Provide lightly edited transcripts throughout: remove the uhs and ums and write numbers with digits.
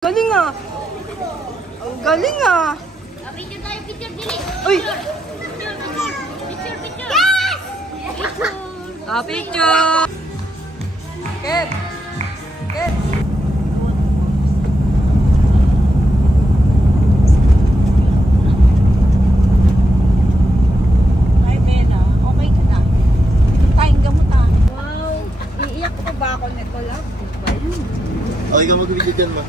Galing ah. Ang galing ah. Picture tayo, picture dili. Uy! Picture. Yes! Picture! Ken! Ken! Ay, Bella, okay ka na. Tayong gamot ah. Wow! Iiyak ko ba ako nito lang? Ba yun? Okay ka mag-video dyan, ma.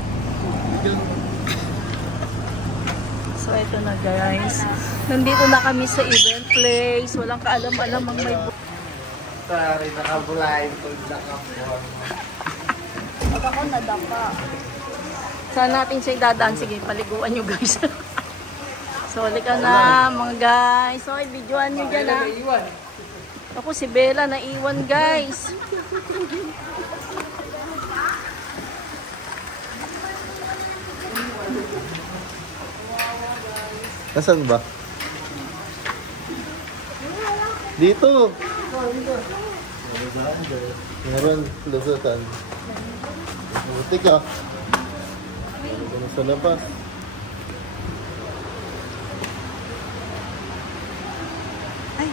So, ito na guys. Nandito na kami sa event place. Walang kaalam-alam ang may Sorry, naka-blindfold na ka po. Pag ako nadapa. Saan natin siya idadaan? Sige, paliguan nyo guys. So, halika na mga guys. So, videoan nyo dyan ha. Ako si Bella naiwan guys. Nasaan ba? Dito! Meron, lusutan. Buti ka. Ano sa labas? Ay.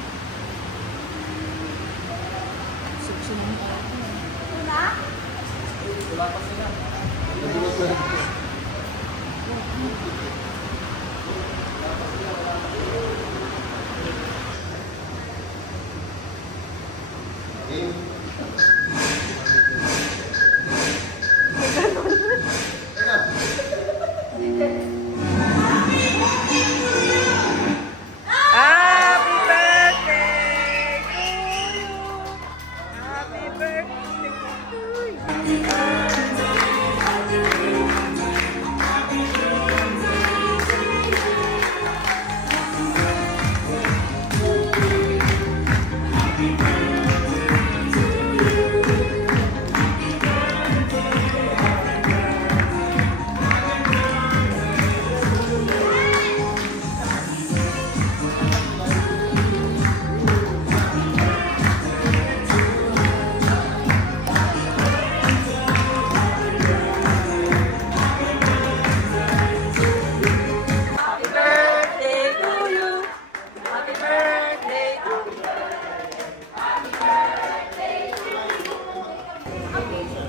Happy birthday to you! Happy birthday to you! Happy birthday to you! Happy birthday to you!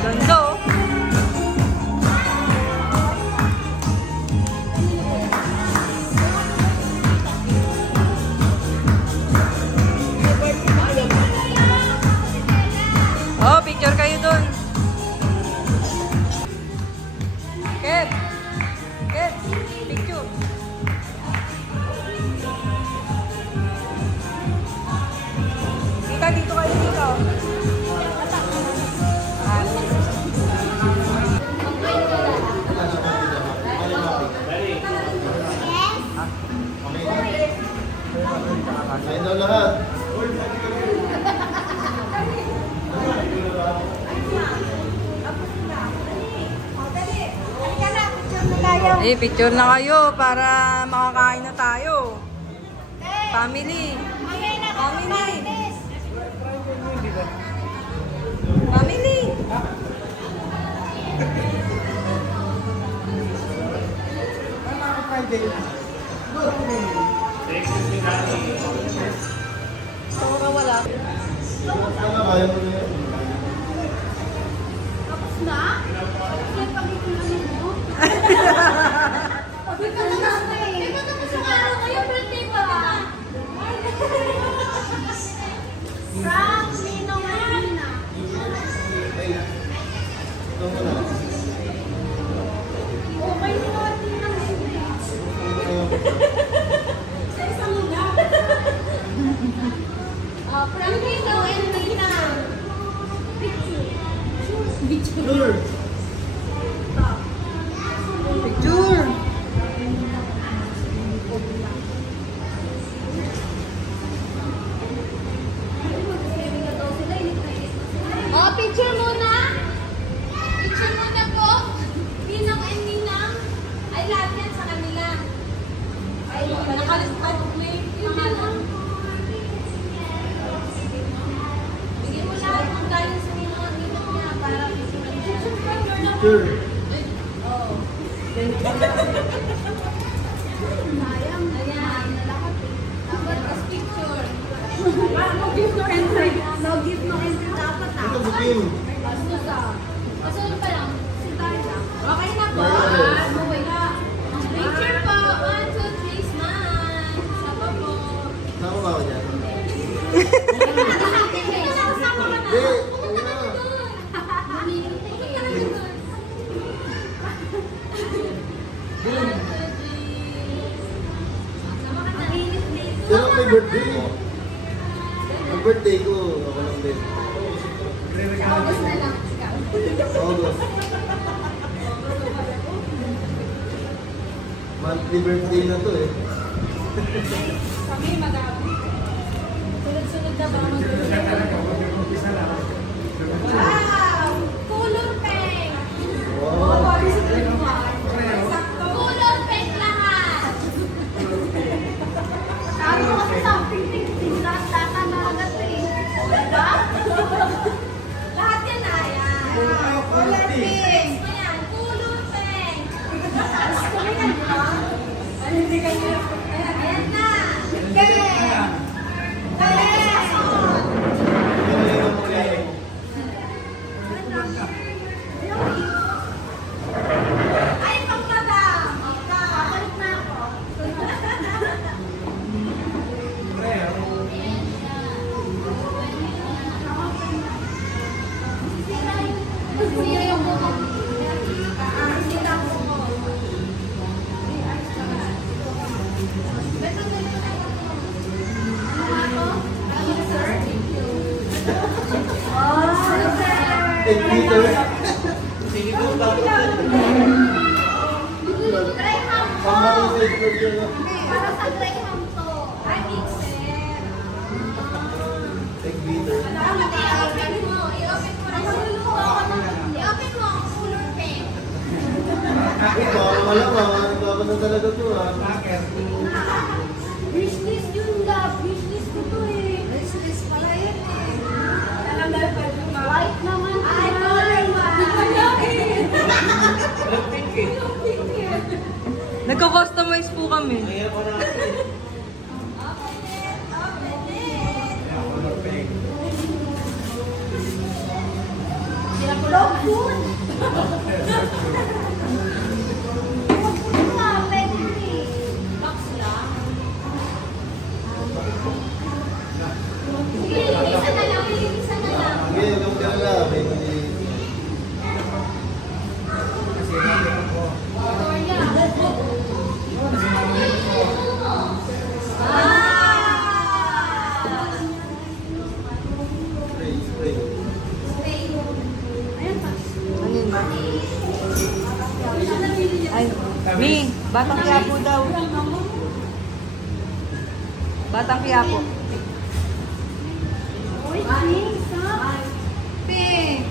Ganda oh! Oh, picture kayo dun. Ken! Ken! Picture! Dito, dito kayo dito. Kain daw lahat. Eh, picture na kayo para makakain na tayo. Family. Family. Family. Kaya mo na yan. Ito mo na. Frankie, no, and Nina. Picture. Sure. Ito, bukin. Kasunod pa lang. Okay na po. Picture po. 1, 2, 3, smile. Sapa po. Sama ba ako dyan? Kasama ka na. Hindi. Pumunta ka na doon. Pumunta ka na doon. Sino may birthday? Ang birthday ko, ako lang din. August na lang. August. Monthly birthday na to eh. Kami madami. Sunod-sunod na ba Wow! Color pink! Wow. Color pink lahat! Sabi ko kasi sa pink lahat data na agad eh. Diba? Lahat yan na yan. Color pink! Ayan, color pink! Ayan na! Pink! Ay, pang madam! Kapalit na ako. Sira yung buko. Sira ang buko. And Peter. Sige po, bakit Graham po. Pambating sa itlog yun. Para sa Graham to. Ay, mixer. Egg beater. I-open mo. I-open mo. I-open mo ang color pink. Uy, baka malamang. Baka na talaga to ah. Wishlist yun, love. Wishlist ko to eh. Wishlist pala yun eh. Alam dahil pa yung mga... White naman. Ay, color white. Nagko-customize po kami. Mahirap ko na. Love food. Box lang. Sige, linisan na lang. Linisan na lang. Sige, huwag kang galala. May spray. Ano yun ba? Ay, Mi, Batang Quiapo daw. Batang Quiapo. Pink.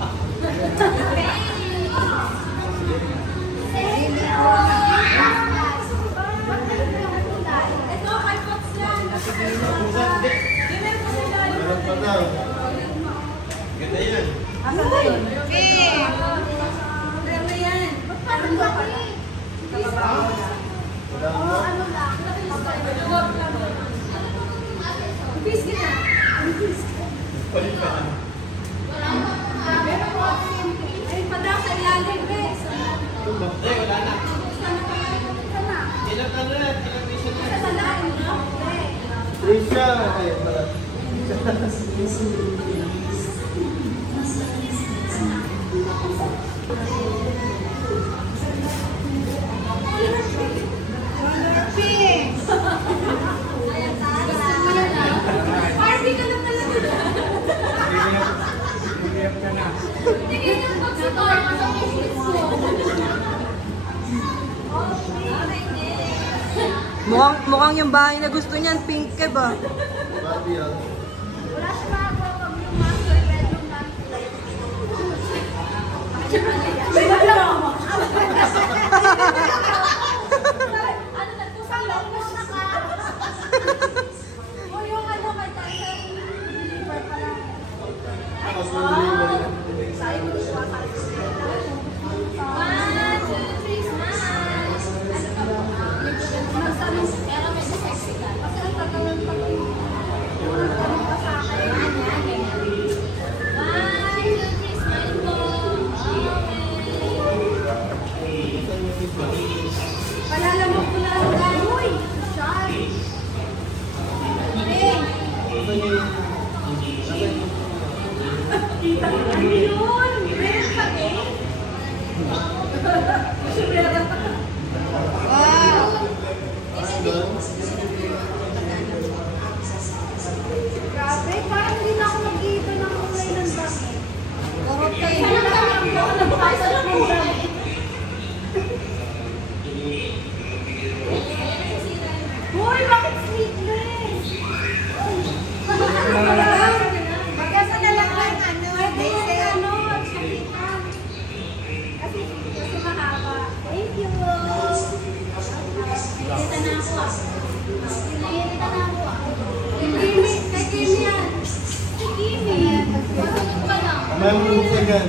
Ito, kay Fox yan. Meron pa daw. Ganda yan. Asan na yun? Pink. Alam mo yan. Paano ba kayo? Wala mo. Ano lang? Peace ka na. Ay, padang sa ilalim, guys. Wala na. Ilan ano na? Ilan mission na? Trisha. Ayun pala. Pink. Barbie ka na talaga. Tingin yung pagsitor mo sa wishlist mo. Mukhang yung bahay na gusto niyan, pink ka ba? Barbie ah. Wala siya makagawa pag yung master bedroom lang. Ano na, kusang lang mo na ka. O yung ano, kay Tyler, deliver pa lang. Ay, Tapos wow! nag-deliver. Sa'yo mo siya, 1, 2, 3, smile! Mamaya mo buksan yan.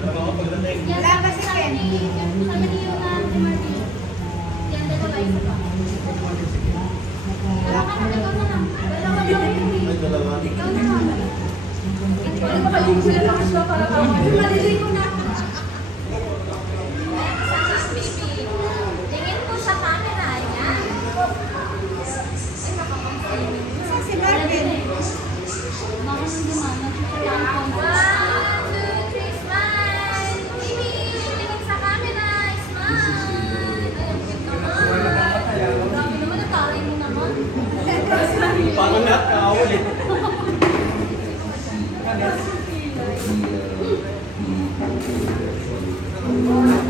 Ako pagdating. Wala ba si Ken? Kasama ni Yuna, si Marvin. Yan, dalawa isa pa. Wala ka na, ikaw na lang. Dalawa lang yun. Ay, dalawa. Ikaw na lang. Wala ka pa yung sila lakas na para tama. Malilay ko na. Tingin po sa camera. Yan. Si Marvin. Baka nang dumana. One, two, three, smile. Tingin sa camera. Smile. Cute naman. Grabe naman, natari mo naman. Parang nakakawal eh.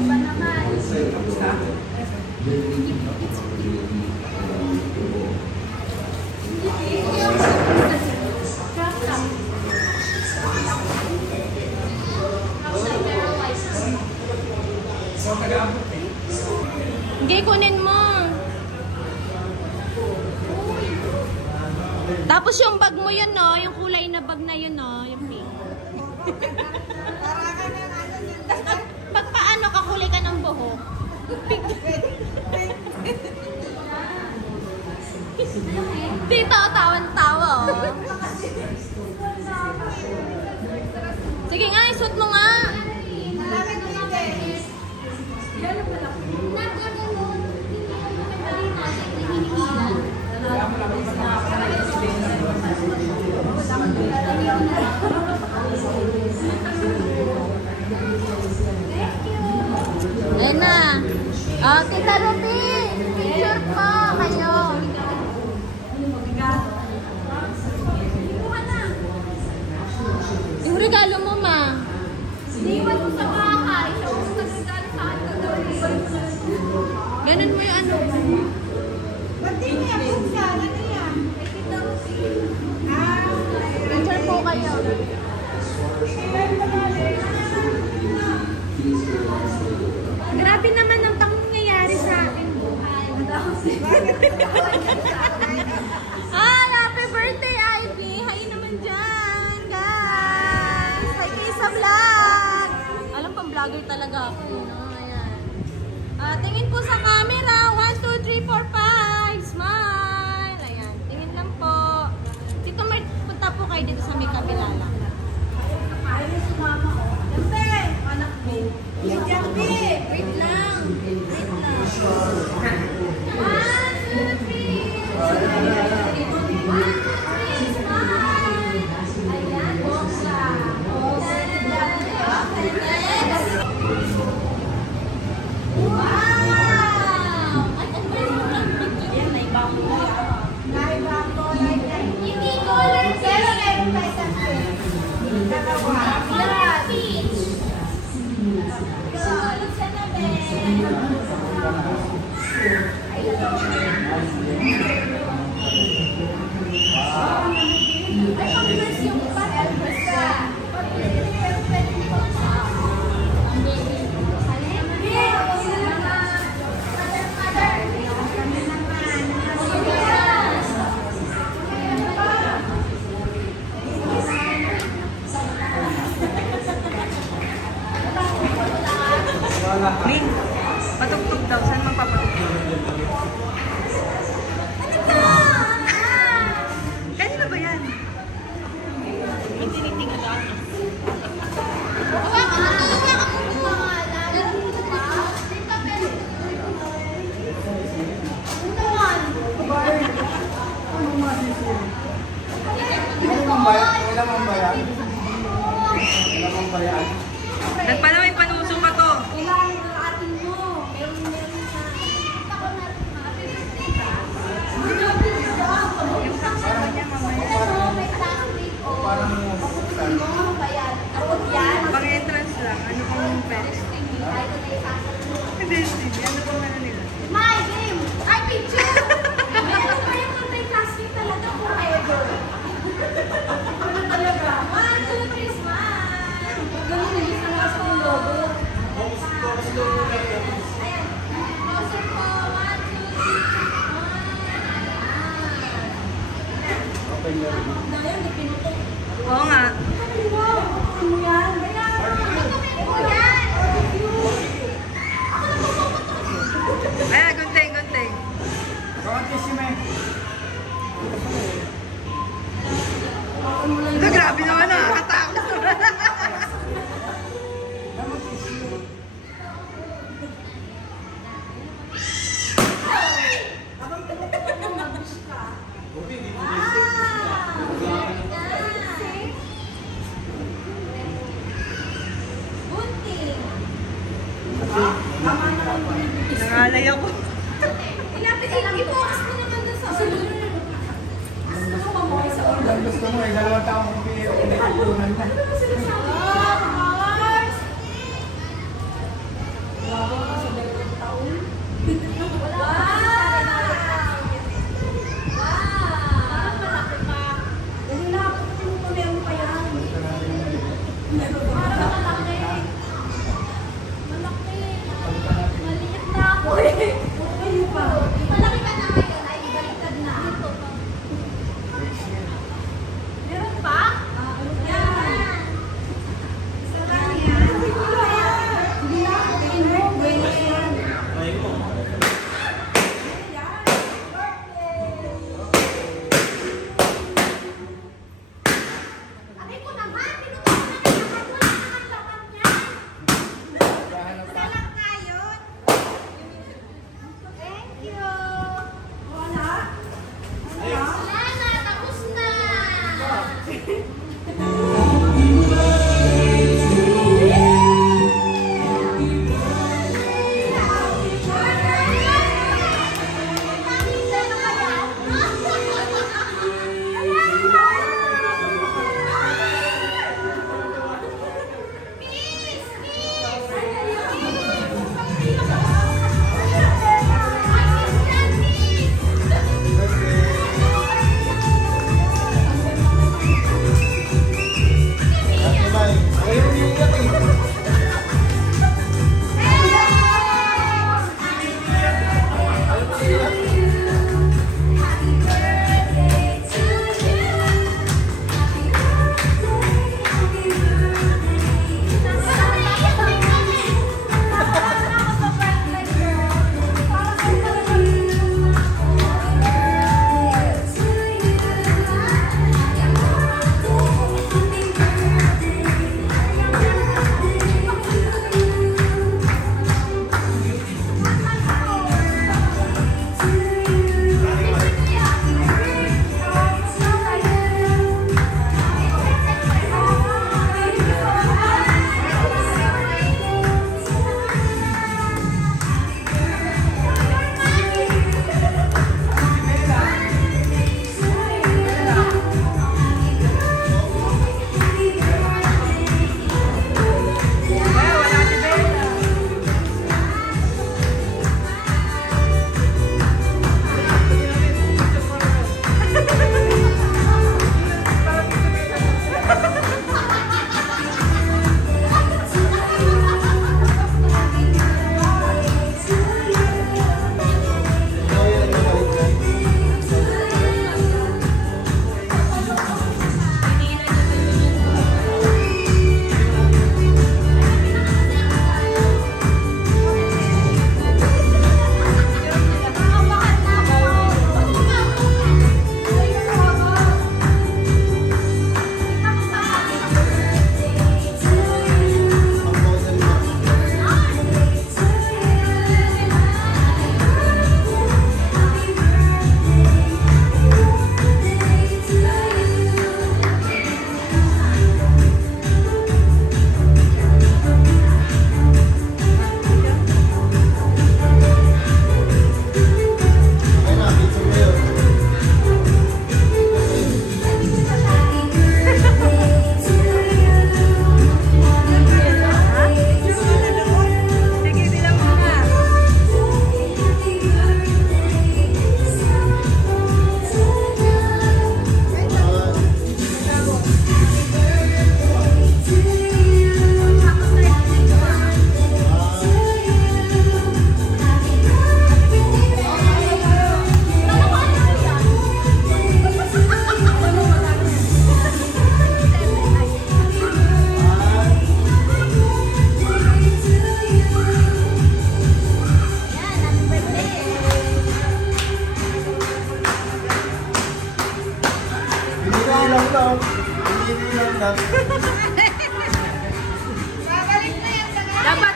Ba naman? Hindi, kunin mo. Tapos yung bag mo yun, no? Yung kulay na bag na yun, no? Yung pink. Tapos pag paano ka, kulay ka ng buhok. Pink. Dito, tawan-tawa, oh. Sige nga, isuot mo nga. Marami ko na beses. Yan ang malaki. Nagkaganon. Hindi naman madali natin. Hinihilan. Ayan na. Oh, Tita Ruby, picture po kayo. Yung regalo mo, ma. Iwan mo sa bahay. Siya kung nagregalo sa akin kagabi. Ganun mo yung ano. Ba't di niya buksan? Ano yan? Ay, Tita Ruby. Picture po kayo. Grabe naman ang pangyayari sa akin. Ah, happy birthday, Ivy! Hi naman dyan, guys! Hi kayo sa vlog! Alam pang vlogger talaga ako, no? Ayan. Tingin po sa camera. 1, 2, 3, 4, 5. Smile! Ayan. Tingin lang po. Dito, punta po kayo dito sa may kabila lang. Wait lang. One, two, three. One, two, three. Smile. Ayan, bongga. Wow! Ay, ano ba yung murang picture? Ayan, naibang ko. Hindi color, pero meron pa isang pink. Dalawa. Peach. Look sa nabi. Ay, pang-first yung pang-first ka. Pero pwede mo na. Ang baby. Alin? Mother. Kami naman. Lin, patugtog daw. Saan magpapatugtog? Kanina ba yan? Nagpala may panuso pa to. Kailangan yung atin mo. Meron sa... Ako na rin happy birthday ka. Yung saksama niya mamaya. Ano, may plastic o... Paputin mo, bayan. Tapos yan. Pang entrance lang. Ano pang pwede? Ay, ito na yung sasakin. Hindi, Stevie. Ano pang ano nila? My game! Ay, picture! Meron pa yung anti-plastic talaga forever. Ano talaga? 1, 2, 3, smile! Ganun na yung sa yung logo. Ayan. Closer po. 1, 2, 3, smile! Okay na rin. Oo nga. Ano mo yan? Nangalay ako. I-focus mo naman dun sa ulo. Gusto mo mo sa ulo? Gusto mo eh, 2 taong kong pinag-unan na. Ano ba sinasabi? Mars! Wala ka sa 2 taon? Wala ka. Parang malaki pa. Dali na, kung meron pa yan. Parang malaki. Malaki. Maliit na ako eh. Okay pa. Malaki ka na ngayon ay ibaliktad na. Meron pa? Yan. Isa lang yan. Hindi na ako. Bueno yan. Aray ko naman, pinutok na naman. Wala naman laman yan. Isa lang tayo. Thank you. Wala? Wala na, tapos na. Ayaw umiiyak eh.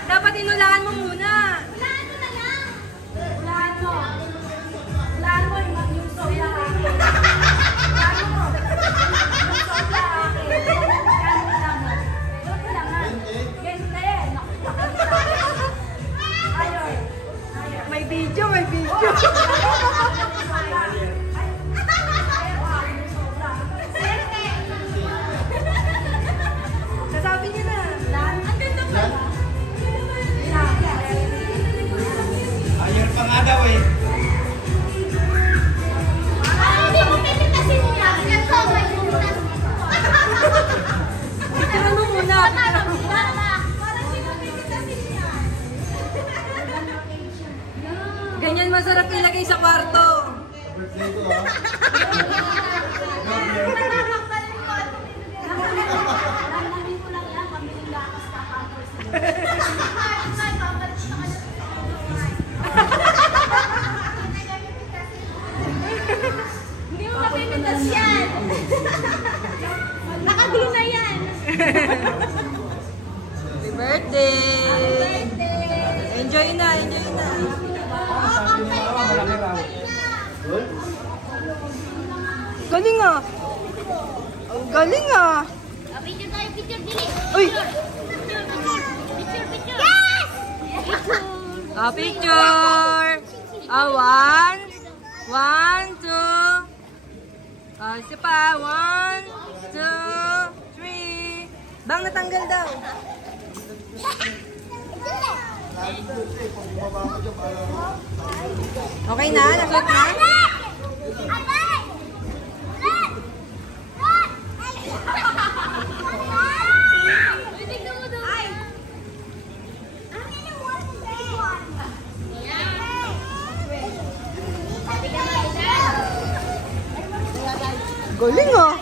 Dapat inulangan mo muna. Hulaan mo na lang. Hulaan mo. Hulaan mo yung soya akin. Hulaan mo. Yung soya akin. Hulaan mo lang. Hulaan mo lang. Ganyan. Nakakita. May video, may video. Sasabi niya na. Ang ganda pa. Ayun pa nga daw eh. Hindi mo pipitasin niya. Yan ko, may pipitasin. Picture mo muna. Parang hindi mo pipitasin niya. Ganyan masarap ilagay sa kwarto. Birthday ko ha. Nalamin ko lang yan, pamiling lakas na pampers. Hindi mo mapipitas yan. Nakagulo na yan. Happy birthday! Enjoy na, enjoy na. Malaki raw. Good? Galing ah. Ang galing ah. Picture tayo, picture dili. Uy! Picture. Yes! Picture! One. One, two. Isa pa. One, two, three. Bang natanggal daw. Okay na? Nasuot na? Galing ah.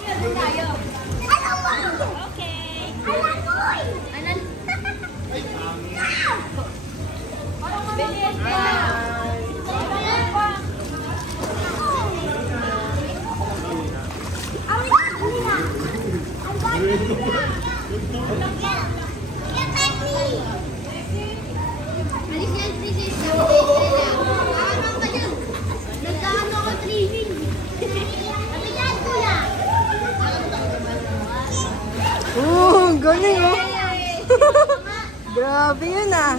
Galing oh. Grabe yun ah.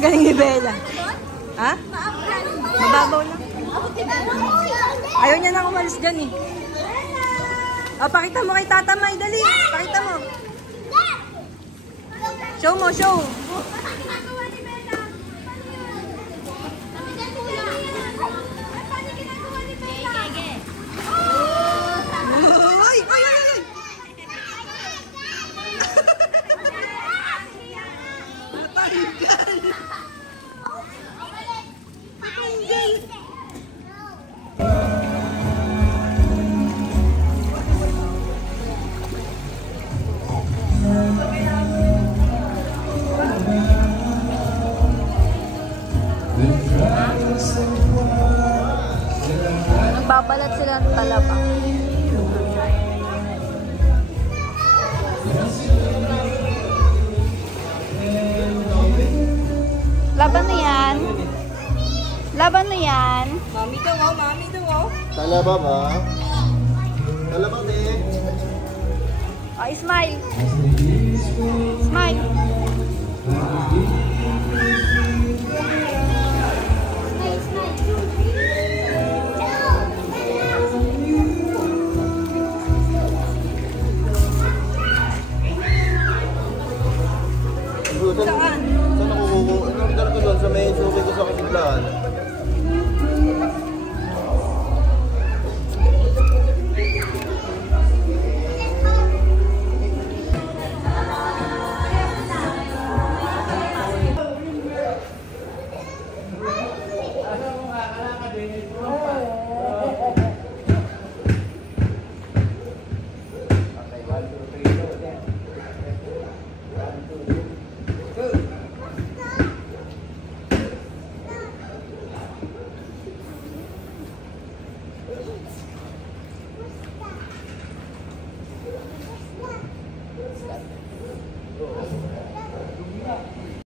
Galing ni Bella. Ha? Mababaw lang. Ayaw niya nang umalis dyan eh. Pakita mo kay Tata May, dali. Pakita mo. Show mo, show. Ay, ay, ay, ay. Nagbabalat sila ng talaba. Laban na yan. Laban na yan. Mami daw, oh, mami daw, oh. Talaba ba? Talaba din. Smile. Smile. Saan? Saan ako kukuha? Ano ko doon sa may suki ko sa kasiglaan?